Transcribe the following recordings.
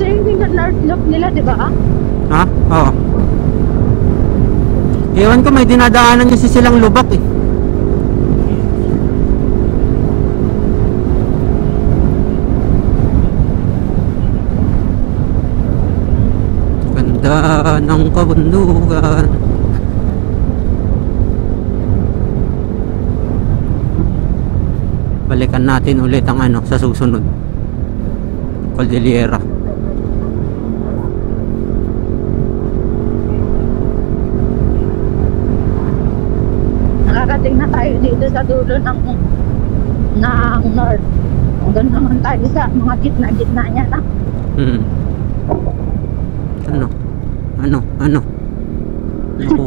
Ito yung North Loop nila, di ba? Ha? Oo. Ewan ko, may dinadaanan nyo silang lubak eh. Ganda ng kabundukan. Balikan natin ulit ang ano sa susunod. Cordillera. Nakakating na tayo dito sa dulo ng North. Doon naman tayo sa mga gitna-gitna niya na. Ano? Naku,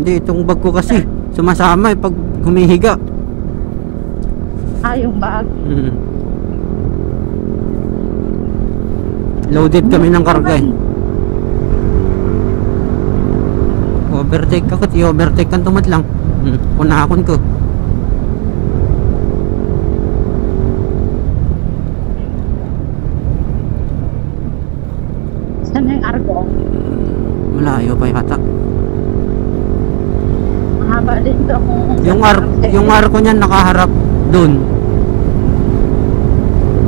hindi, itong bag ko kasi sumasama pag humihiga. Yung bag. Loaded kami ng karga eh. Overtake ako, i-overtake kang tumat lang. Kunakon ko. Saan na yung argo? Malayo pa yata. Mahaba din to. Yung arko niyan nakaharap dun.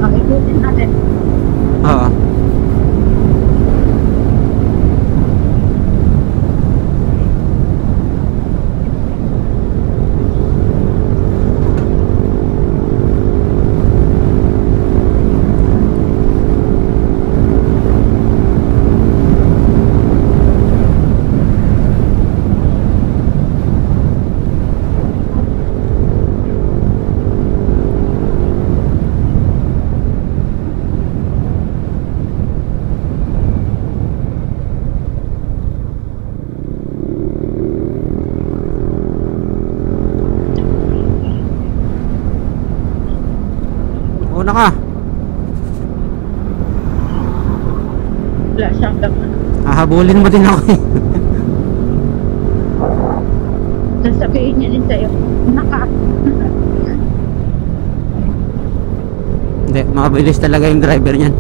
Ikutin natin. Oo. Una ka. Wala siyang laman. Hahabulin mo din ako eh. Sasabihin niya din sa'yo, Hindi, mabilis talaga yung driver niyan.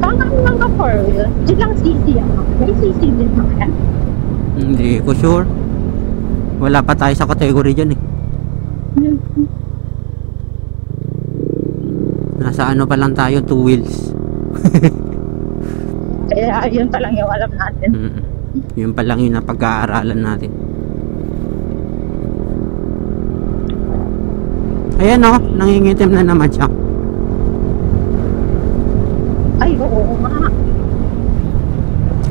Tangang mga 4-wheel, silang CC yan. May CC din mga yan. Hindi ko sure. Wala pa tayo sa category dyan eh. Nasa ano pa lang tayo, 2 wheels. Kaya yun pa lang yung alam natin. Yun pa lang yung napag-aaralan natin. Ayan o, nangingitim na naman siya. Ay, oo nga.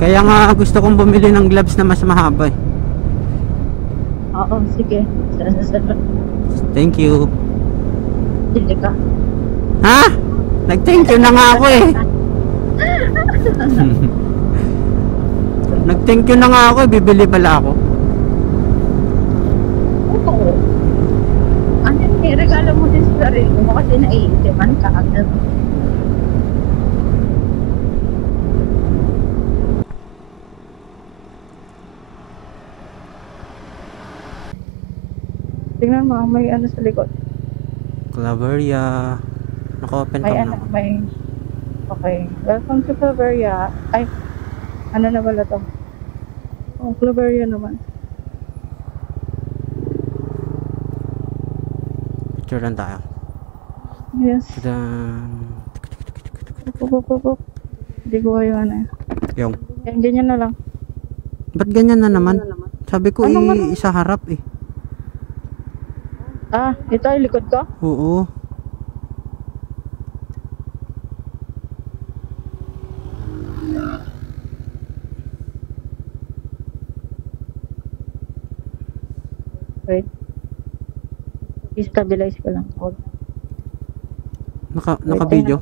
Kaya nga gusto kong bumili ng gloves na mas mahaba eh. Oo, sige. Thank you. Hindi ka. Ha? Nag-thank you na nga ako eh. Nag-thank you na nga ako eh. Bibili pala ako. Oo. Ano yung regalo mo din sa sarili mo kasi naiitiman ka agad. Tingnan mo, may ano sa likod. Claveria. Naka-open May cam ano, na ako. may... Okay. Welcome to Claveria. Ay, ano na pala to? Oh, Claveria naman. Picture lang tayo. Yes. Tadan. Pupupupuk. Hindi ko kayo ano. Yung. Yan, ganyan na lang. Ba't ganyan na naman? Sabi ko isa harap eh. Ah, ito ay likod ko? Oo. Wait. I-stabilize ko lang. Hold. Naka-video?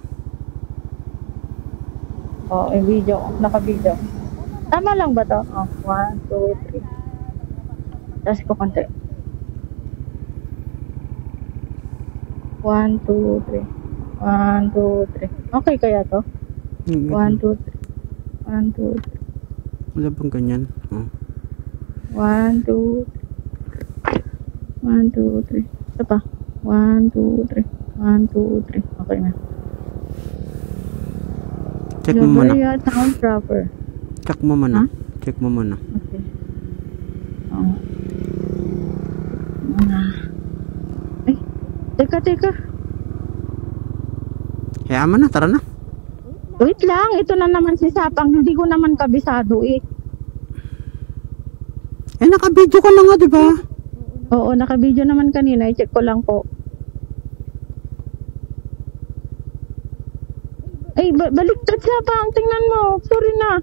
Oo, i-video. Naka-video. Tama lang ba to? Oh, 1, 2, 3. Tapos ko konti. 1, 2, 3. 1, 2, 3. Okay kaya to? 1, 2, 3. 1, 2, 3. Wala bang ganyan? Oh. 1, 2, 1, 2, 3. Ito pa. 1, 2, 3. 1, 2, 3. Okay na. Check mo muna. Claveria Town proper. Check mo muna. Ha? Check mo muna. Okay. Oo. Muna. Ay, teka. Kaya mo na, tara na. Wait lang, ito na naman si Sapang. Hindi ko naman kabisado eh. Naka-video ka na nga, di ba? Oo, naka-video naman kanina. I-check ko lang po. Ay, baliktad Sapang. Tingnan mo. Sorry na.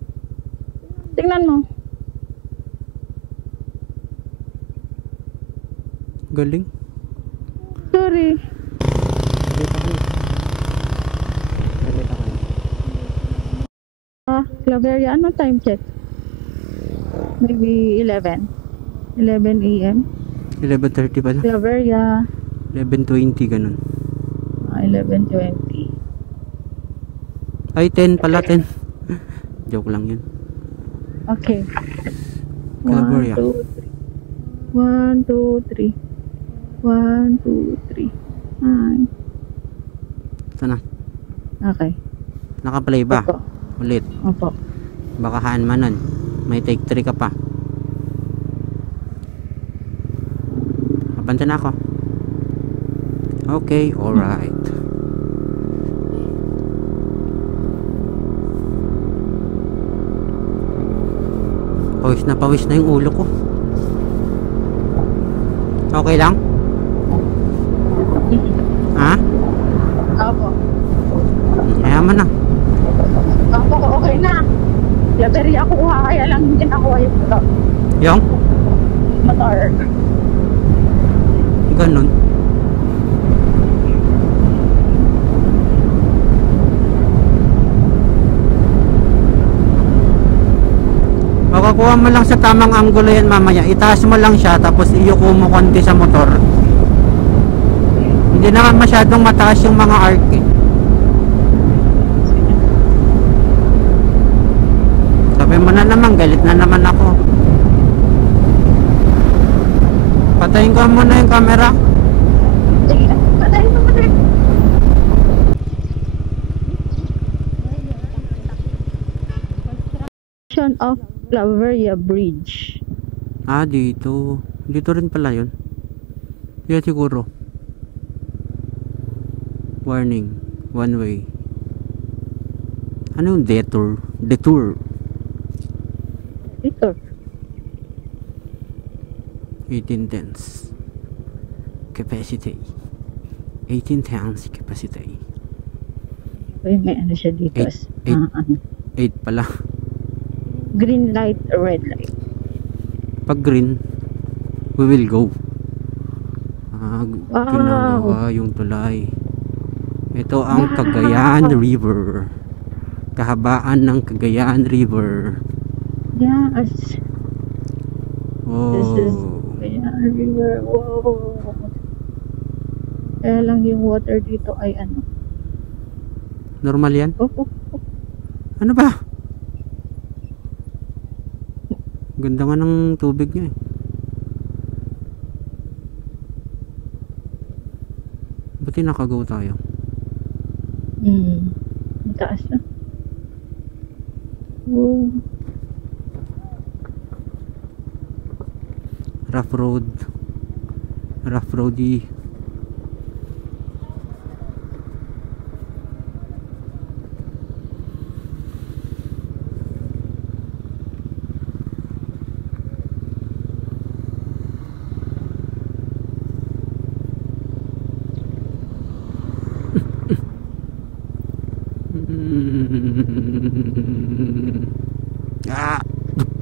Tingnan mo. Galing. Sorry. Claveria, ano time check? Maybe 11. 11 a.m. 11:30 pa na. Claveria, 11:20 ganun. 11:20. Ay, 10 pala, 10. Joke lang yun. Okay. Claveria. 1, 2, 3. 1, 2, 3. Hi. Sana. Okay. Naka-play ba? Opo. Ulit. Opo. Baka hanmanan. May take 3 ka pa. Kapansin na ako. Okay, alright. Pawis na yung ulo ko. Okay lang? Ha? Opo. Ayaman na. Opo, okay na. Claveria ako kuha, kaya lang hindi nakuha yung Yung? motor. Ganun. Makakuha mo lang sa tamang anggulo yan mamaya. Itaas mo lang siya tapos iyuko mo konti sa motor. Hindi naman masyadong mataas yung mga arc eh. Sabi mo na naman, galit na naman ako. Patayin ko muna yung camera. Sige, patayin mo na. Of Claveria Bridge. Ah, dito. Dito rin pala yun. Yan siguro. Warning. One way. Ano yung detour? Detour. Ito. 18 tons. Capacity. 18 tons capacity. Uy, may ano siya dito. Eight. Ano? 8 pala. Green light, red light. Pag green, we will go. Wow. Ginagawa yung tulay. Ito ang Cagayan River. Kahabaan ng Cagayan River. Yes. Oh. This is Cagayan River. Wow. Kaya lang yung water dito ay ano. Normal yan? Oh. Ano ba? Ganda nga ng tubig niya eh. Buti nakagaw tayo. Mataas na. Oh. Rough road. Rough roady.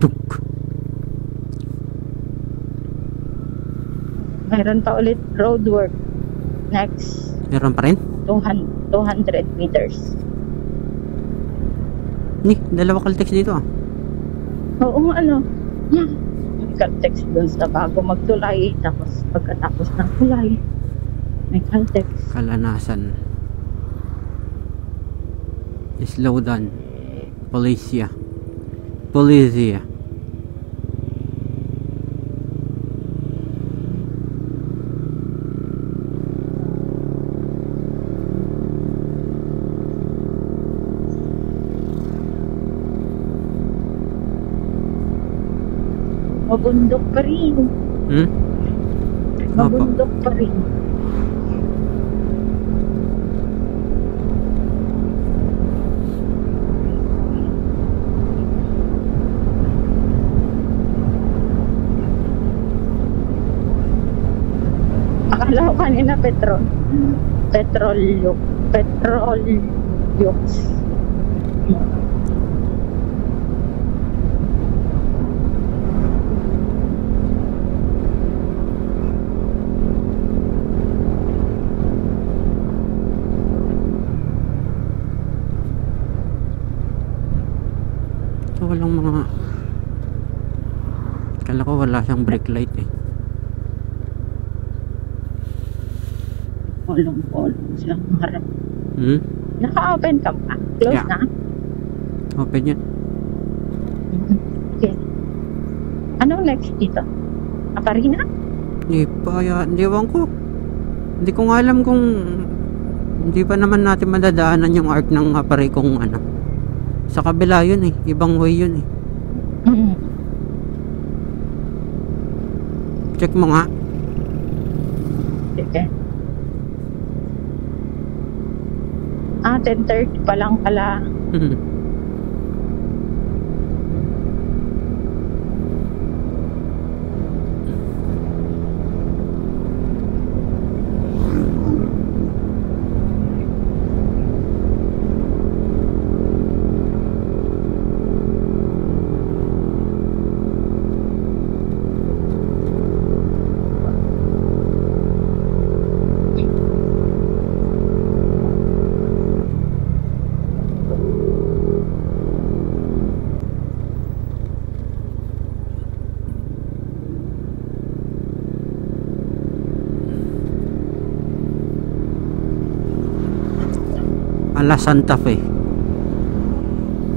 Tuk. Mayroon pa ulit road work. Next. Meron pa rin? 200 meters. Dalawa Caltex dito ah. Oo, ano. May Caltex doon sa bago magtulay. Tapos pagkatapos ng tulay, may Caltex. Kalanasan. Slow down. Policia. Mabundok pa rin. Hmm? Opo. Mabundok pa rin. Akala ko kanina petrol. Petrol yux. So, walang mga... Kala ko wala siyang brake light eh. Polong-polong silang harap. Hmm? Naka-open ka pa? Close Yeah. na? Open yan. Okay. Anong next dito? Aparina? Hindi pa hindi ewan ko. Hindi ko nga alam kung hindi pa naman natin madadaanan yung arc ng Apari kung ano. Sa kabila yun eh. Ibang way yun eh. Mm. Check mo nga. Okay. 10:30 pa lang pala. Hmm. Ala Santa Fe.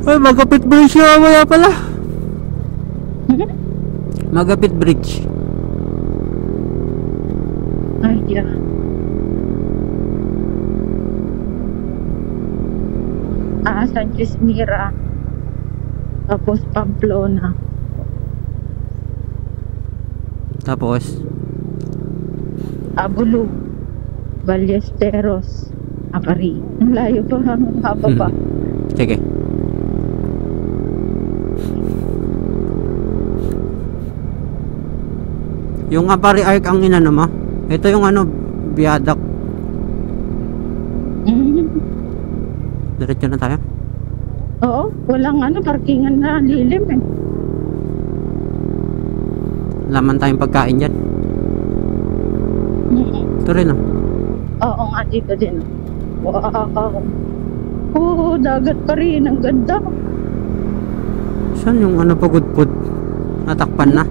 Ay, Magapit Bridge yung mamaya pala. Magapit Bridge. Ay, yeah. Sanchez Mira. Tapos Pamplona. Tapos Abulu. Ballesteros. Apari. Ang layo pa, ang haba pa. sige. Yung Apari Arc ang inano mo. Ito yung ano, viaduct. Diretso na tayo. Oo, walang parkingan na lilim eh. Laman tayong pagkain dyan. Ito rin oh. Oo nga, dito din. Wow. Oo, dagat pa rin. Ang ganda. Saan yung ano pagudpud? Natakpan na.